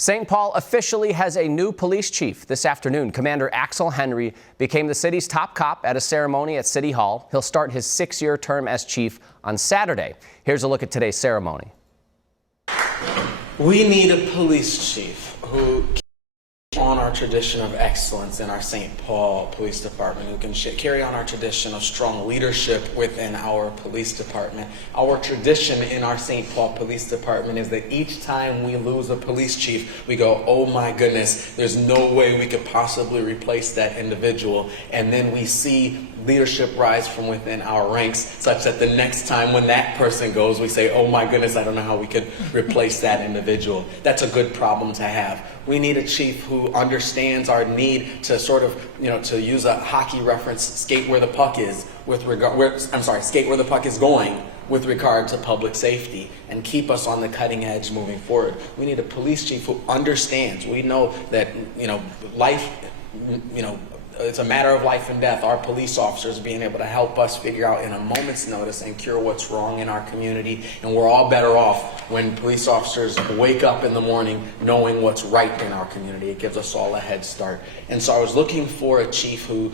St. Paul officially has a new police chief. This afternoon, Commander Axel Henry became the city's top cop at a ceremony at City Hall. He'll start his 6-year term as chief on Saturday. Here's a look at today's ceremony. We need a police chief who can on our tradition of excellence in our St. Paul Police Department, who can carry on our tradition of strong leadership within our police department. Our tradition in our St. Paul Police Department is that each time we lose a police chief, we go, oh my goodness, there's no way we could possibly replace that individual. And then we see leadership rise from within our ranks, such that the next time when that person goes, we say, oh my goodness, I don't know how we could replace that individual. That's a good problem to have. We need a chief who understands our need to sort of, to use a hockey reference, skate where the puck is skate where the puck is going with regard to public safety and keep us on the cutting edge moving forward. We need a police chief who understands. We know that, life, it's a matter of life and death. Our police officers being able to help us figure out in a moment's notice and cure what's wrong in our community. And we're all better off when police officers wake up in the morning knowing what's right in our community. It gives us all a head start. And so I was looking for a chief who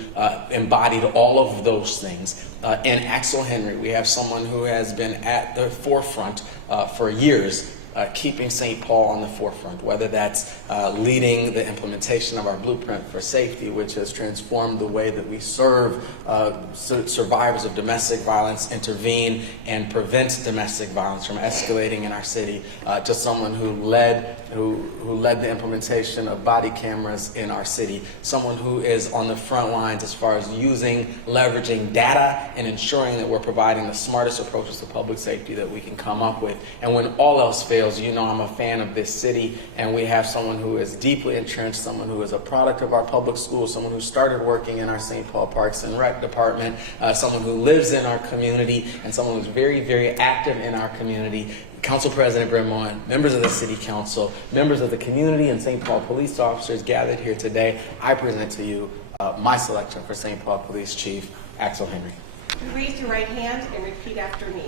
embodied all of those things. In Axel Henry, we have someone who has been at the forefront for years, keeping St. Paul on the forefront, whether that's leading the implementation of our blueprint for safety, which has transformed the way that we serve survivors of domestic violence, intervene, and prevent domestic violence from escalating in our city, to someone who led the implementation of body cameras in our city, someone who is on the front lines as far as leveraging data and ensuring that we're providing the smartest approaches to public safety that we can come up with. And when all else fails, I'm a fan of this city, and we have someone who is deeply entrenched, someone who is a product of our public schools, someone who started working in our St. Paul Parks and Rec department, someone who lives in our community, and someone who's very, very active in our community. Council President Bremont, members of the City Council, members of the community, and St. Paul police officers gathered here today, I present to you my selection for St. Paul Police Chief Axel Henry. Raise your right hand and repeat after me.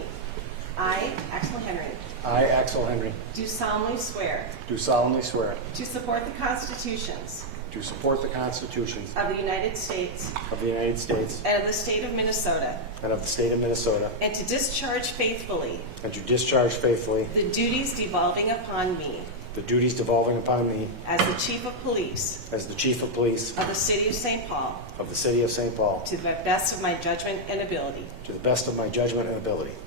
I, Axel Henry. I, Axel Henry. Do solemnly swear. Do solemnly swear. To support the constitutions. To support the constitutions. Of the United States. Of the United States. And of the state of Minnesota. And of the state of Minnesota. And to discharge faithfully. And to discharge faithfully. The duties devolving upon me. The duties devolving upon me. As the Chief of Police. As the Chief of Police. Of the City of St. Paul. Of the City of St. Paul. To the best of my judgment and ability. To the best of my judgment and ability.